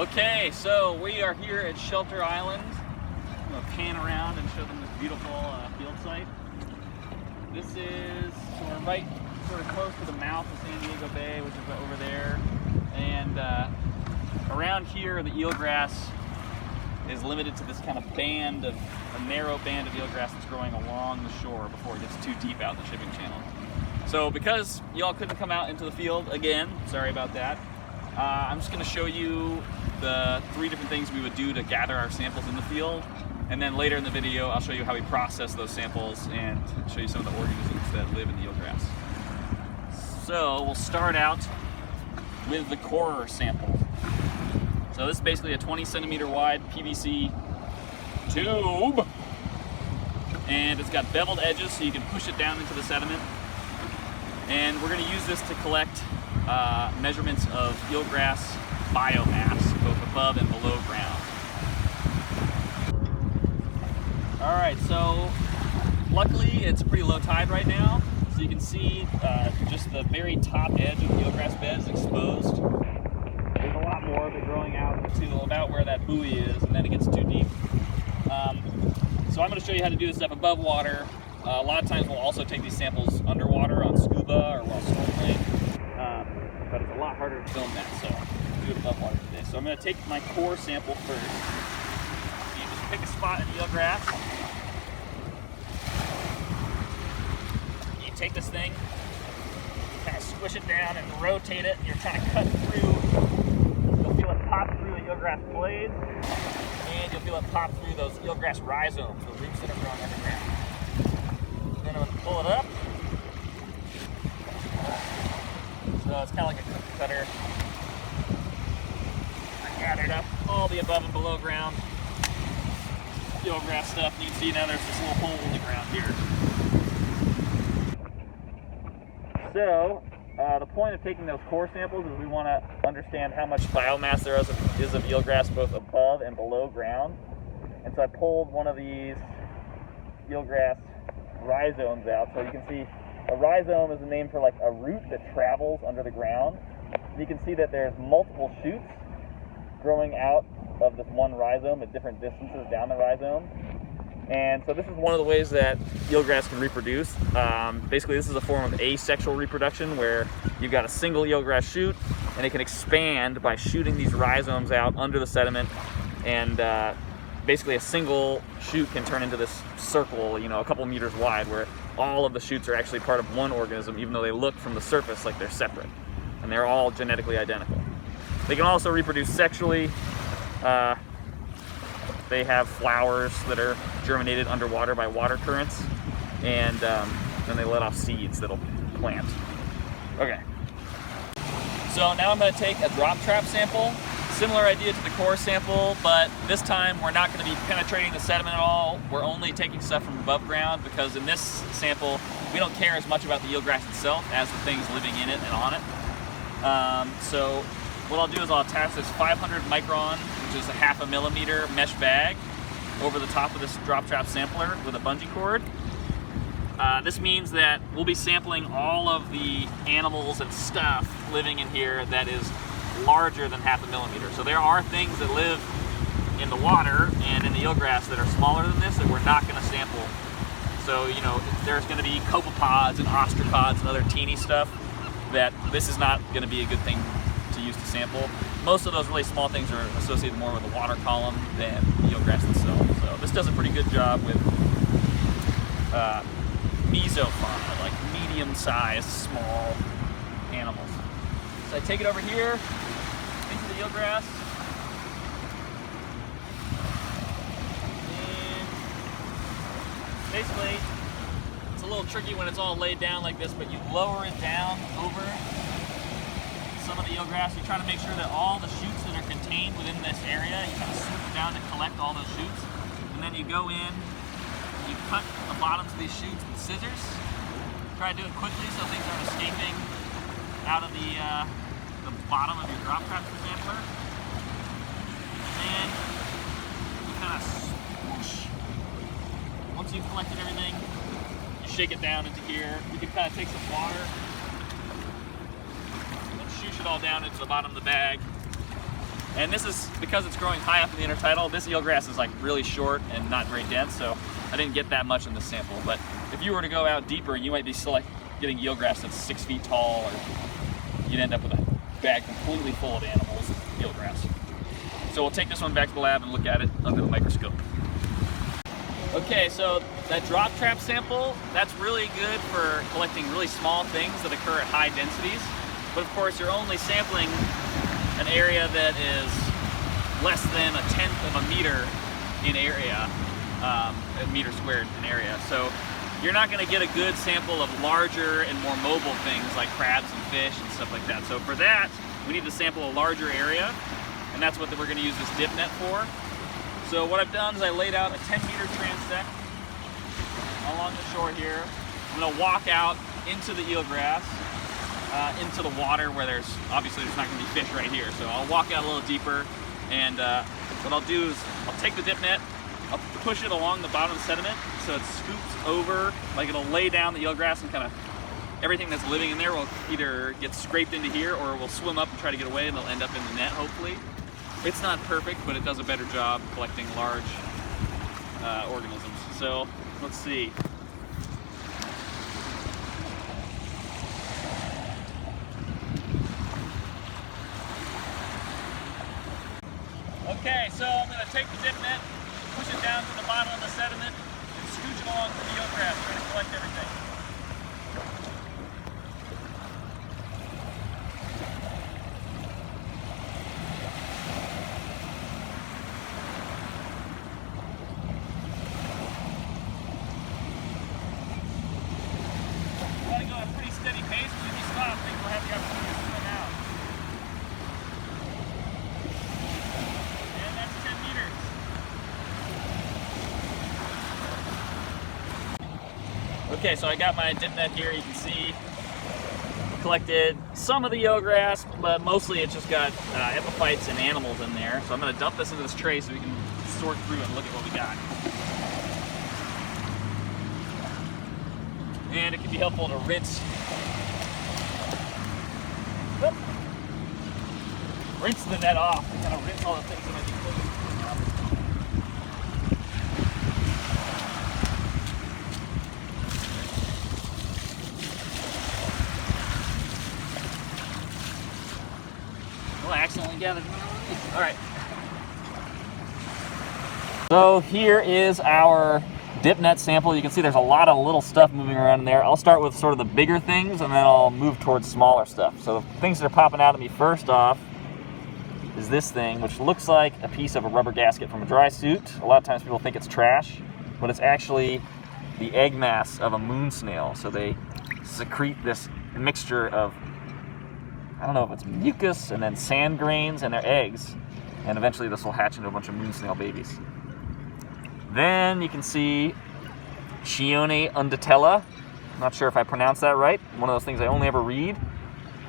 Okay, so we are here at Shelter Island. I'm going to pan around and show them this beautiful field site. This is, so we're right sort of close to the mouth of San Diego Bay, which is over there. And around here, the eelgrass is limited to this kind of band of, a narrow band of eelgrass that's growing along the shore before it gets too deep out in the shipping channel. So because y'all couldn't come out into the field again, sorry about that, I'm just going to show you the 3 different things we would do to gather our samples in the field, and then later in the video I'll show you how we process those samples and show you some of the organisms that live in the eelgrass. So we'll start out with the core sample. So this is basically a 20 centimeter wide PVC tube, and it's got beveled edges so you can push it down into the sediment. And we're going to use this to collect measurements of eelgrass biomass, both above and below ground. Alright, so luckily it's a pretty low tide right now, so you can see just the very top edge of the eelgrass bed is exposed. There's a lot more of it growing out to about where that buoy is, and then it gets too deep. So I'm going to show you how to do this stuff above water. A lot of times we'll also take these samples underwater on scuba or while snorkeling, but it's a lot harder to film that, so I'll do it above water today. So I'm going to take my core sample first. You just pick a spot in eelgrass. You take this thing, kind of squish it down and rotate it. You're trying to cut through. You'll feel it pop through the eelgrass blades, and you'll feel it pop through those eelgrass rhizomes, the roots that are growing underground. Then I'm going to pull it up. So it's kind of like a cookie cutter. I gathered up all the above and below ground eelgrass stuff. You can see now there's this little hole in the ground here. So the point of taking those core samples is we want to understand how much biomass there is of eelgrass both above and below ground. And so I pulled one of these eelgrass rhizomes out, so you can see a rhizome is a name for like a root that travels under the ground. And you can see that there's multiple shoots growing out of this one rhizome at different distances down the rhizome. And so this is one of the ways that eelgrass can reproduce. Basically this is a form of asexual reproduction where you've got a single eelgrass shoot and it can expand by shooting these rhizomes out under the sediment, and basically a single shoot can turn into this circle, you know, a couple meters wide, where all of the shoots are actually part of one organism, even though they look from the surface like they're separate. And they're all genetically identical. They can also reproduce sexually. They have flowers that are germinated underwater by water currents, and then they let off seeds that'll plant. Okay. So now I'm going to take a drop trap sample. Similar idea to the core sample, but this time we're not going to be penetrating the sediment at all. We're only taking stuff from above ground, because in this sample we don't care as much about the eelgrass itself as the things living in it and on it. So what I'll do is I'll attach this 500 micron, which is a ½ millimeter mesh bag, over the top of this drop trap sampler with a bungee cord. This means that we'll be sampling all of the animals and stuff living in here that is larger than ½ millimeter. So there are things that live in the water and in the eelgrass that are smaller than this that we're not going to sample. So, you know, there's going to be copepods and ostracods and other teeny stuff that this is not going to be a good thing to use to sample. Most of those really small things are associated more with the water column than the eelgrass itself. So this does a pretty good job with mesofauna, like medium-sized, small animals. So I take it over here into the eelgrass, and basically it's a little tricky when it's all laid down like this, but you lower it down over some of the eelgrass. You try to make sure that all the shoots that are contained within this area, you kind of swoop down to collect all those shoots, and then you go in, you cut the bottoms of these shoots with scissors. Try to do it quickly so things aren't escaping out of the bottom of your drop trap sampler. And you kind of swoosh. Once you've collected everything, you shake it down into here. You can kind of take some water and shoosh it all down into the bottom of the bag. And this is because it's growing high up in the intertidal. This eelgrass is like really short and not very dense, so I didn't get that much in the sample. But if you were to go out deeper, you might be still like getting eelgrass that's 6 feet tall, or you'd end up with a bag completely full of animals and eelgrass. So we'll take this one back to the lab and look at it under the microscope. Okay, so that drop trap sample, that's really good for collecting really small things that occur at high densities. But of course, you're only sampling an area that is less than 1/10 of a meter in area, a meter squared in area. So you're not going to get a good sample of larger and more mobile things like crabs and fish and stuff like that. So for that, we need to sample a larger area, and that's what we're going to use this dip net for. So what I've done is I laid out a 10-meter transect along the shore here. I'm going to walk out into the eelgrass, into the water where there's not going to be fish right here. So I'll walk out a little deeper, and what I'll do is I'll take the dip net, I'll push it along the bottom of the sediment so it scoops over, like it'll lay down the eelgrass, and kind of everything that's living in there will either get scraped into here or will swim up and try to get away, and they'll end up in the net, hopefully. It's not perfect, but it does a better job collecting large organisms. So let's see. Okay, so I'm going to take the dip net, push it down to the bottom of the sediment, and scooch it along to the eelgrass, trying to collect everything. You want to go at a pretty steady pace, but if you stop, things will have the opportunity to swim out. And that's 10 meters. Okay, so I got my dip net here. You can see collected some of the eelgrass, but mostly it's just got epiphytes and animals in there. So I'm going to dump this into this tray so we can sort through and look at what we got. And it can be helpful to rinse the net off and kind of rinse all the things that might be close. Well, I accidentally gathered them. All right. So here is our dip net sample. You can see there's a lot of little stuff moving around in there. I'll start with sort of the bigger things, and then I'll move towards smaller stuff. So the things that are popping out at me first off is this thing, which looks like a piece of a rubber gasket from a dry suit. A lot of times people think it's trash, but it's actually the egg mass of a moon snail. So they secrete this mixture of, I don't know if it's mucus and then sand grains and their eggs, and eventually this will hatch into a bunch of moon snail babies. Then you can see Chione unditella. Not sure if I pronounced that right. One of those things I only ever read.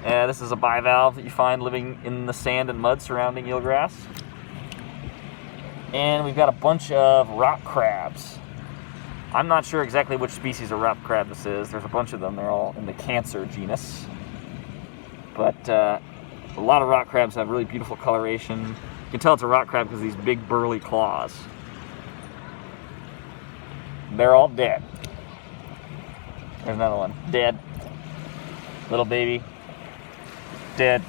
This is a bivalve that you find living in the sand and mud surrounding eelgrass. And we've got a bunch of rock crabs. I'm not sure exactly which species of rock crab this is. There's a bunch of them. They're all in the Cancer genus. But a lot of rock crabs have really beautiful coloration. You can tell it's a rock crab because of these big burly claws. They're all dead. There's another one. Dead. Little baby. Dead.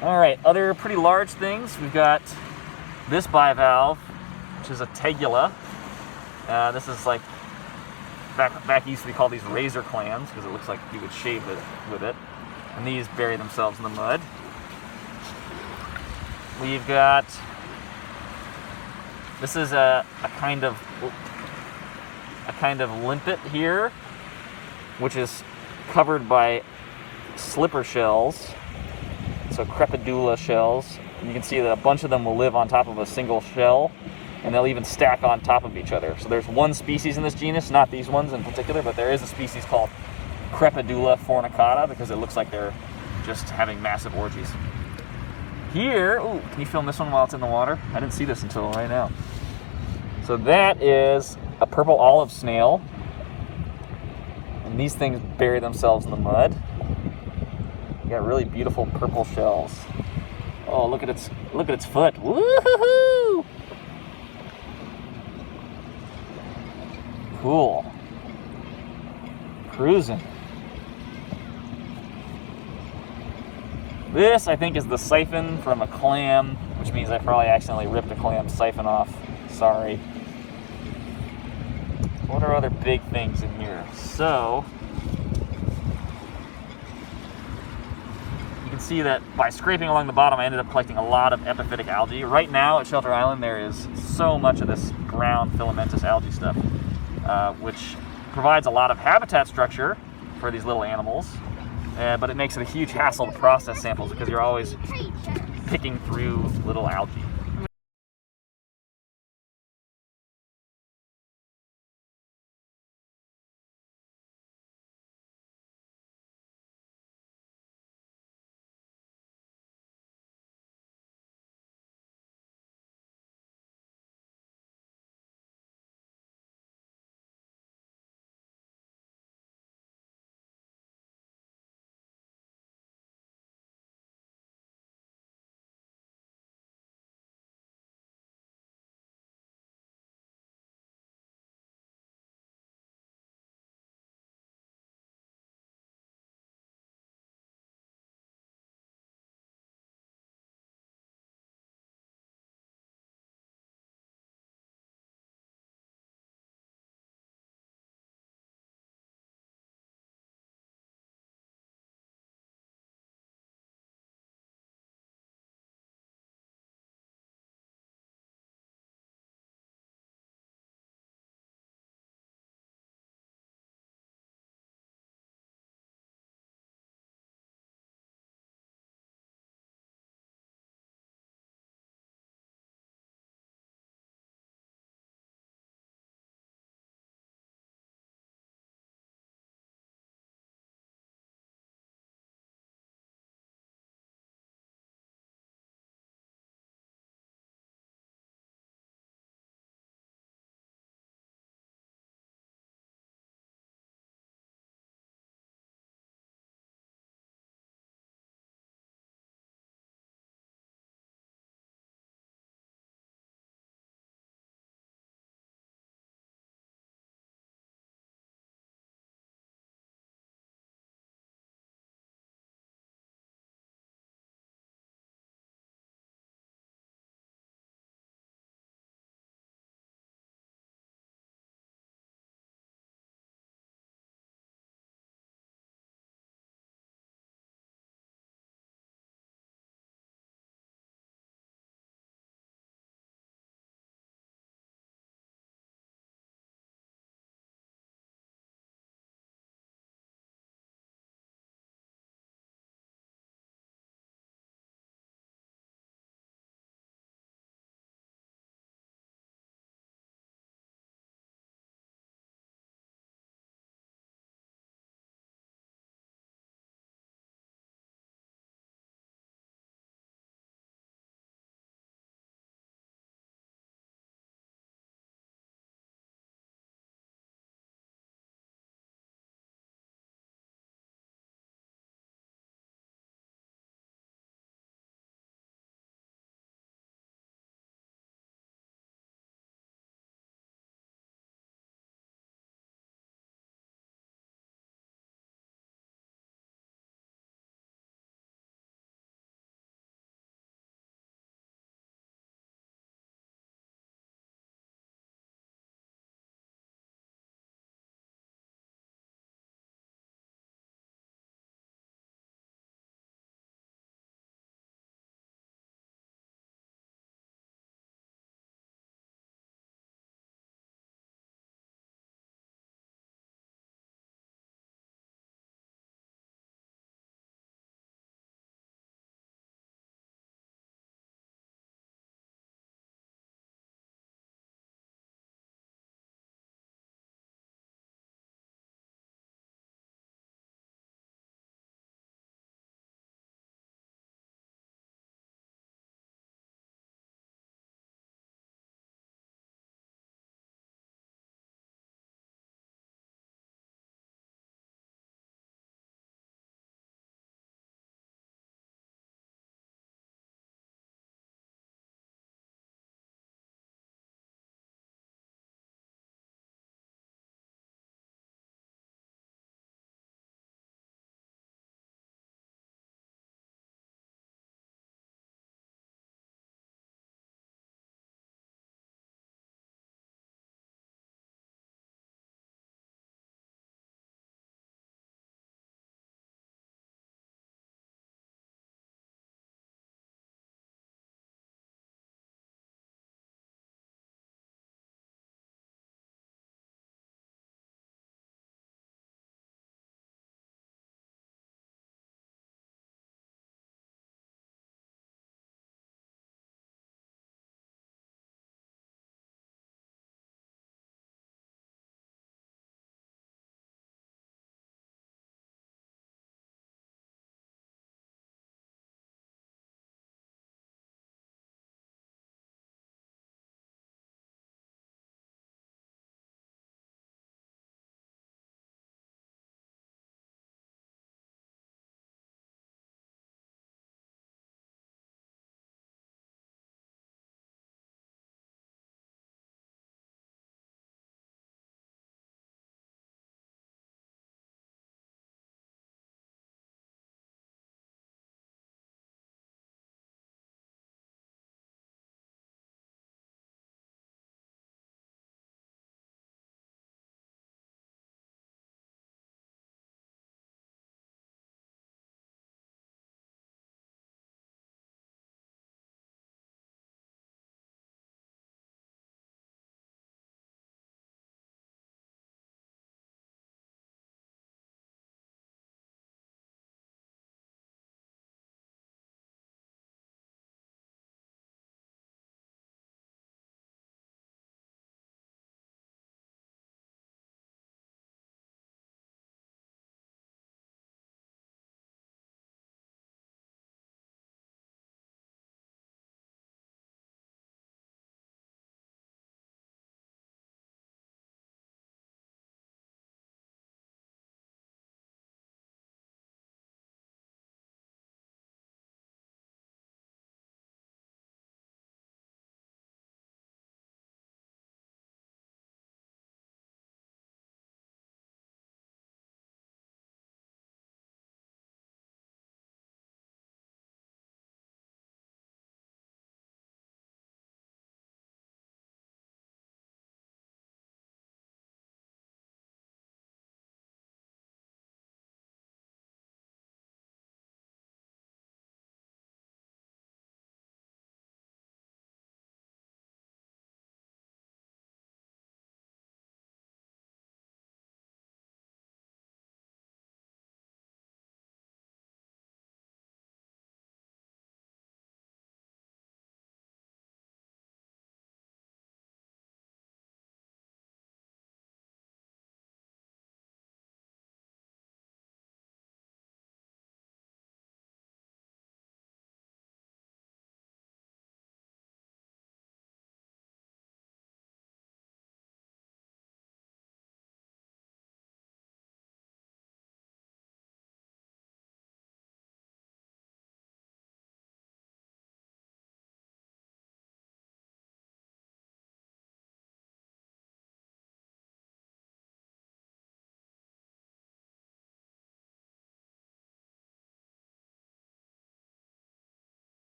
Alright, other pretty large things. We've got this bivalve, which is a tegula. This is like, back east we call these razor clams because it looks like you would shave it with it. And these bury themselves in the mud. We've got, this is a kind of limpet here, which is covered by slipper shells, so crepidula shells. And you can see that a bunch of them will live on top of a single shell, and they'll even stack on top of each other. So there's one species in this genus, not these ones in particular, but there is a species called Crepidula fornicata because it looks like they're just having massive orgies. Here, ooh, can you film this one while it's in the water? I didn't see this until right now. So that is a purple olive snail, and these things bury themselves in the mud. You got really beautiful purple shells. Oh, Oh, look at its foot. Woo-hoo-hoo! Cool. Cruising. This, I think, is the siphon from a clam, which means I probably accidentally ripped a clam siphon off. Sorry. What are other big things in here? So, you can see that by scraping along the bottom, I ended up collecting a lot of epiphytic algae. Right now at Shelter Island, there is so much of this brown filamentous algae stuff, which provides a lot of habitat structure for these little animals, but it makes it a huge hassle to process samples because you're always picking through little algae.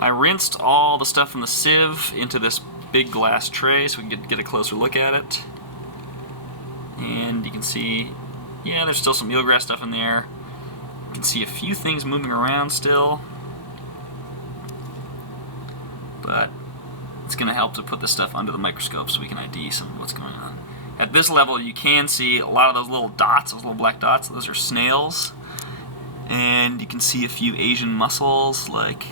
I rinsed all the stuff from the sieve into this big glass tray so we can get a closer look at it. And you can see, yeah, there's still some eelgrass stuff in there. You can see a few things moving around still. But it's going to help to put this stuff under the microscope so we can ID some of what's going on. At this level, you can see a lot of those little dots, those little black dots. Those are snails. And you can see a few Asian mussels, like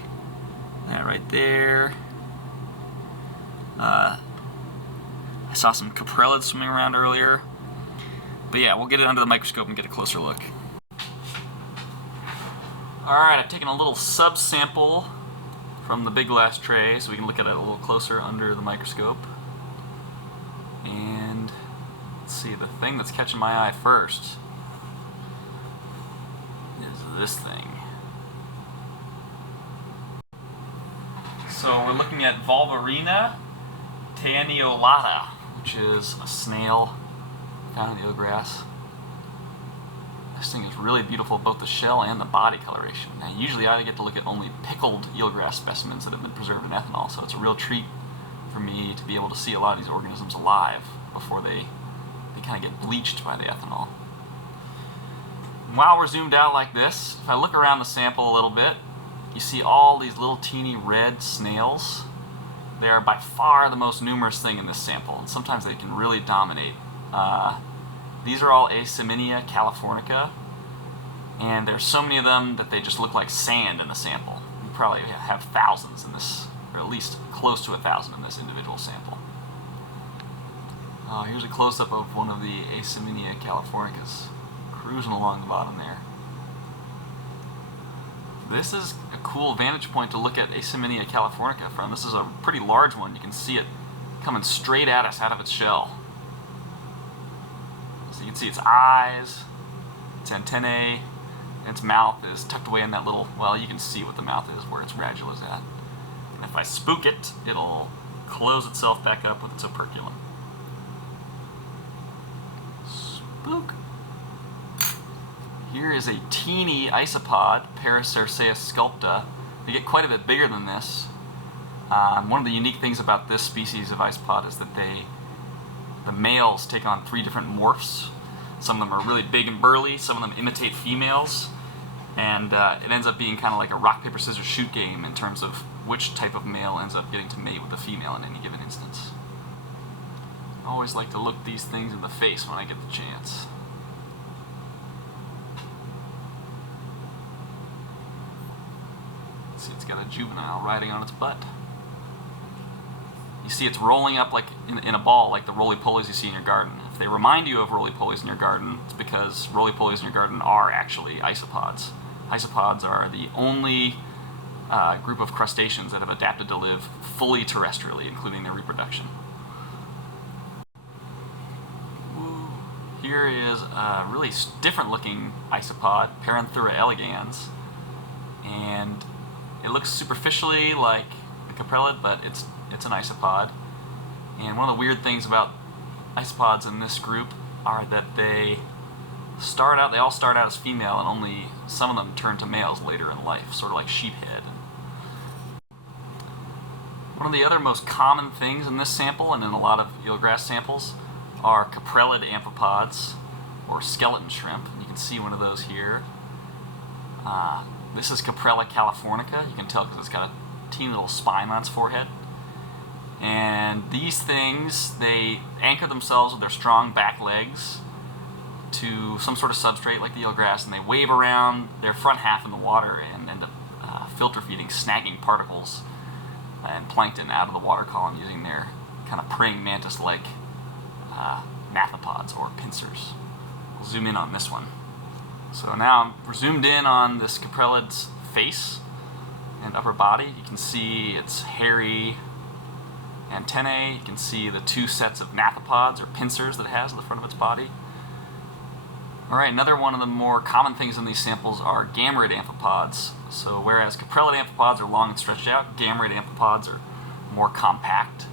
that right there. I saw some caprellids swimming around earlier. But yeah, we'll get it under the microscope and get a closer look. Alright, I've taken a little sub-sample from the big glass tray so we can look at it a little closer under the microscope. And let's see, the thing that's catching my eye first is this thing. So we're looking at Volvarina teaniolata, which is a snail found in the eelgrass. This thing is really beautiful, both the shell and the body coloration. Now, usually I get to look at only pickled eelgrass specimens that have been preserved in ethanol, so it's a real treat for me to be able to see a lot of these organisms alive before they kind of get bleached by the ethanol. And while we're zoomed out like this, if I look around the sample a little bit, you see all these little teeny red snails. They are by far the most numerous thing in this sample, and sometimes they can really dominate. These are all Asiminia californica, and there's so many of them that they just look like sand in the sample. You probably have thousands in this, or at least close to 1,000 in this individual sample. Here's a close-up of one of the Asiminia californicas, cruising along the bottom there. This is a cool vantage point to look at Asiminia californica from. This is a pretty large one. You can see it coming straight at us out of its shell. So you can see its eyes, its antennae, and its mouth is tucked away in that little, well, you can see what the mouth is, where its radula is at. And if I spook it, it'll close itself back up with its operculum. Spook. Here is a teeny isopod, Paracerceus sculpta. They get quite a bit bigger than this. One of the unique things about this species of isopod is that the males take on 3 different morphs. Some of them are really big and burly, some of them imitate females, and it ends up being kind of like a rock, paper, scissors, shoot game in terms of which type of male ends up getting to mate with the female in any given instance. I always like to look these things in the face when I get the chance. See, it's got a juvenile riding on its butt. You see it's rolling up like in a ball, like the roly-polies you see in your garden. If they remind you of roly-polies in your garden, it's because roly-polies in your garden are actually isopods. Isopods are the only group of crustaceans that have adapted to live fully terrestrially, including their reproduction. Ooh. Here is a really different-looking isopod, Paranthura elegans, and it looks superficially like the caprellid, but it's an isopod. And one of the weird things about isopods in this group are that they all start out as female, and only some of them turn to males later in life, sort of like sheephead. One of the other most common things in this sample, and in a lot of eelgrass samples, are caprellid amphipods, or skeleton shrimp. You can see one of those here. This is Caprella californica. You can tell because it's got a teeny little spine on its forehead. And these things, they anchor themselves with their strong back legs to some sort of substrate like the eelgrass, and they wave around their front half in the water and end up filter feeding, snagging particles and plankton out of the water column using their kind of praying mantis-like gnathopods or pincers. We'll zoom in on this one. So now we're zoomed in on this caprellid's face and upper body. You can see its hairy antennae. You can see the 2 sets of gnathopods or pincers that it has at the front of its body. Alright, another one of the more common things in these samples are gammarid amphipods. So whereas caprellid amphipods are long and stretched out, gammarid amphipods are more compact.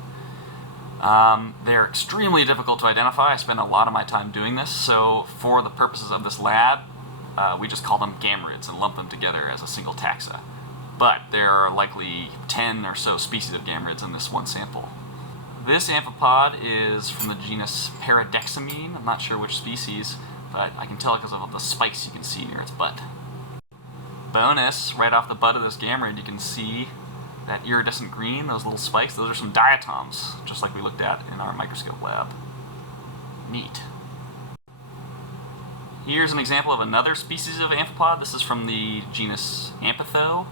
They're extremely difficult to identify. I spend a lot of my time doing this, so for the purposes of this lab, we just call them gammarids and lump them together as a single taxa. but there are likely 10 or so species of gamerids in this one sample. This amphipod is from the genus Paradexamine. I'm not sure which species, but I can tell because of the spikes you can see near its butt. Bonus, right off the butt of this gamerid, you can see that iridescent green, those little spikes, those are some diatoms, just like we looked at in our microscope lab. Neat. Here's an example of another species of amphipod. This is from the genus Amphitho.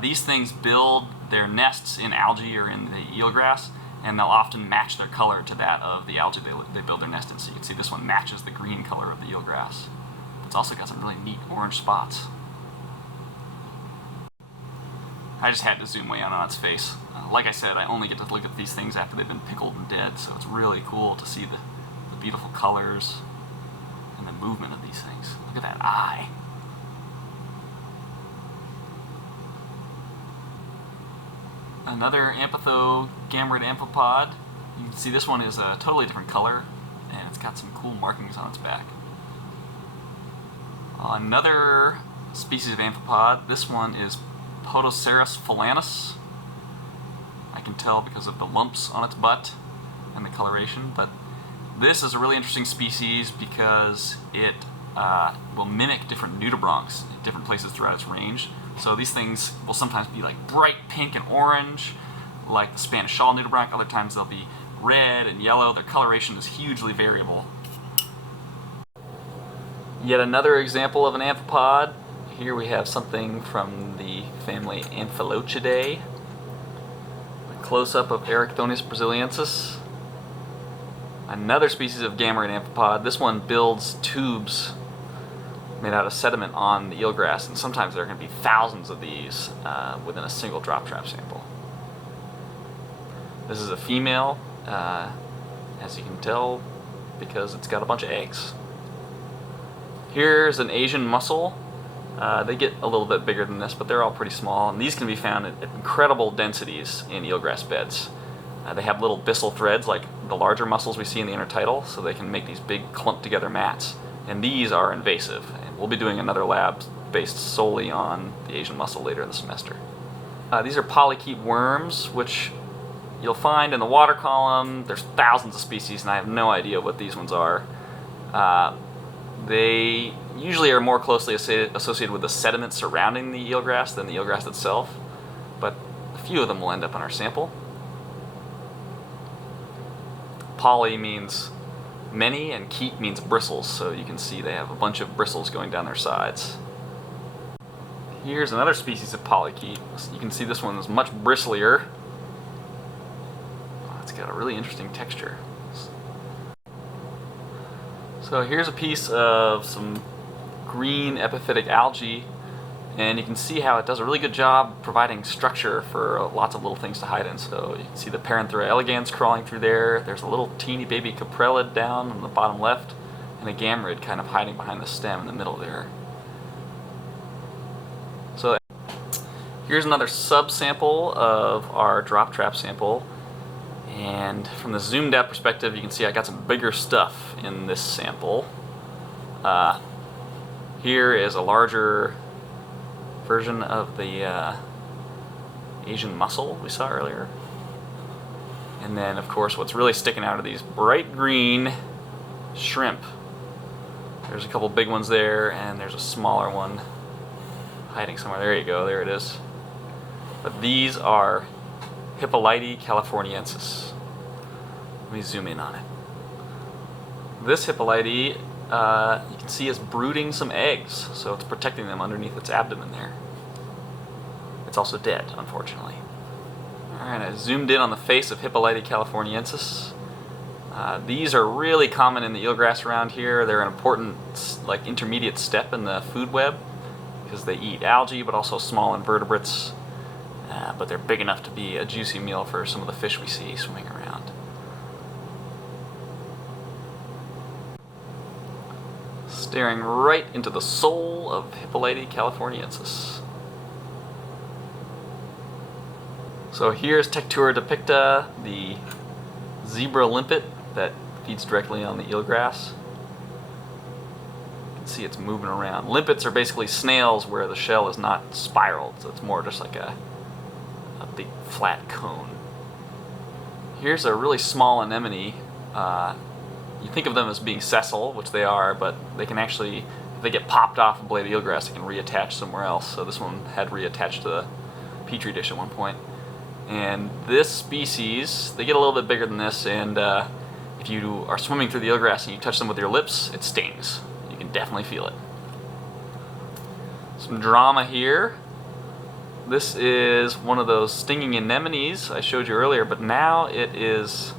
These things build their nests in algae or in the eelgrass, and they'll often match their color to that of the algae they build their nest in. So you can see this one matches the green color of the eelgrass. It's also got some really neat orange spots. I just had to zoom way out on its face. Like I said, I only get to look at these things after they've been pickled and dead, so it's really cool to see the beautiful colors and the movement of these things. Look at that eye. Another Amphitho gamerid amphipod. You can see this one is a totally different color, and it's got some cool markings on its back. Another species of amphipod. This one is Podocerus phalanus. I can tell because of the lumps on its butt and the coloration, but this is a really interesting species because it will mimic different nudibranchs in different places throughout its range. So these things will sometimes be like bright pink and orange, like the Spanish shawl nudibranch. Other times they'll be red and yellow. Their coloration is hugely variable. Yet another example of an amphipod. Here we have something from the family Amphilochidae. A close-up of Erichthonius brasiliensis. Another species of gamerid amphipod. This one builds tubes made out of sediment on the eelgrass, and sometimes there are going to be thousands of these within a single drop trap sample. This is a female, as you can tell, because it's got a bunch of eggs. Here's an Asian mussel. They get a little bit bigger than this, but they're all pretty small, and these can be found at incredible densities in eelgrass beds. They have little byssal threads like the larger mussels we see in the intertidal, so they can make these big clumped together mats. And these are invasive, and we'll be doing another lab based solely on the Asian mussel later in the semester. These are polychaete worms, which you'll find in the water column. There's thousands of species, and I have no idea what these ones are. They usually are more closely associated with the sediment surrounding the eelgrass than the eelgrass itself, but a few of them will end up in our sample. Poly means many, and chaete means bristles, so you can see they have a bunch of bristles going down their sides. Here's another species of polychaete. You can see this one is much bristlier. Oh, it's got a really interesting texture. So here's a piece of some green epiphytic algae, and you can see how it does a really good job providing structure for lots of little things to hide in. So you can see the Paranthera elegans crawling through there. There's a little teeny baby caprellid down on the bottom left, and a gamerid kind of hiding behind the stem in the middle there. So here's another subsample of our drop trap sample. And from the zoomed out perspective, you can see I got some bigger stuff in this sample. Here is a larger version of the Asian mussel we saw earlier. And then, of course, what's really sticking out are these bright green shrimp. There's a couple big ones there, and there's a smaller one hiding somewhere. There you go, there it is. But these are Hippolyte californiensis. Let me zoom in on it. This Hippolyte, you can see is brooding some eggs, so it's protecting them underneath its abdomen there. It's also dead, unfortunately. Alright, I zoomed in on the face of Hippolyte californiensis. These are really common in the eelgrass around here. They're an important, like, intermediate step in the food web because they eat algae, but also small invertebrates. But they're big enough to be a juicy meal for some of the fish we see swimming around. Staring right into the soul of Hippolyte californiensis. So here's Tectura depicta, the zebra limpet that feeds directly on the eelgrass. You can see it's moving around. Limpets are basically snails where the shell is not spiraled, so it's more just like a big flat cone. Here's a really small anemone. You think of them as being sessile, which they are, but they can actually, if they get popped off a blade of eelgrass, they can reattach somewhere else. So this one had reattached to the petri dish at one point. And this species, they get a little bit bigger than this, and if you are swimming through the eelgrass and you touch them with your lips, it stings. You can definitely feel it. Some drama here. This is one of those stinging anemones I showed you earlier, but now it is,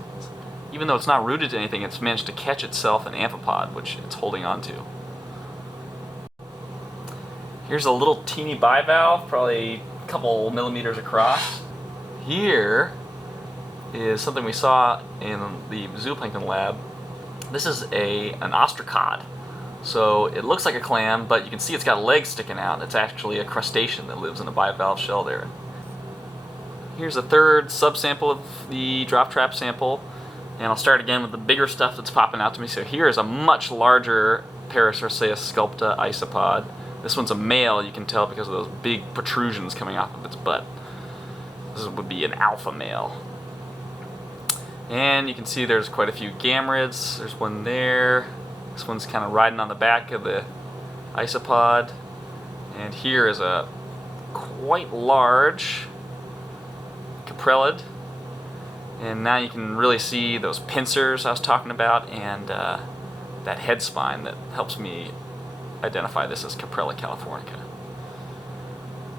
even though it's not rooted to anything, it's managed to catch itself an amphipod, which it's holding on to. Here's a little teeny bivalve, probably a couple millimeters across. Here is something we saw in the zooplankton lab. This is an ostracod. So it looks like a clam, but you can see it's got legs sticking out. It's actually a crustacean that lives in a bivalve shell there. Here's a third subsample of the drop trap sample, and I'll start again with the bigger stuff that's popping out to me. So here is a much larger Paracerceus sculpta isopod. This one's a male, you can tell because of those big protrusions coming off of its butt. This would be an alpha male. And you can see there's quite a few gamerids. There's one there. This one's kind of riding on the back of the isopod. And here is a quite large caprellid. And now you can really see those pincers I was talking about, and that head spine that helps me identify this as Caprella californica.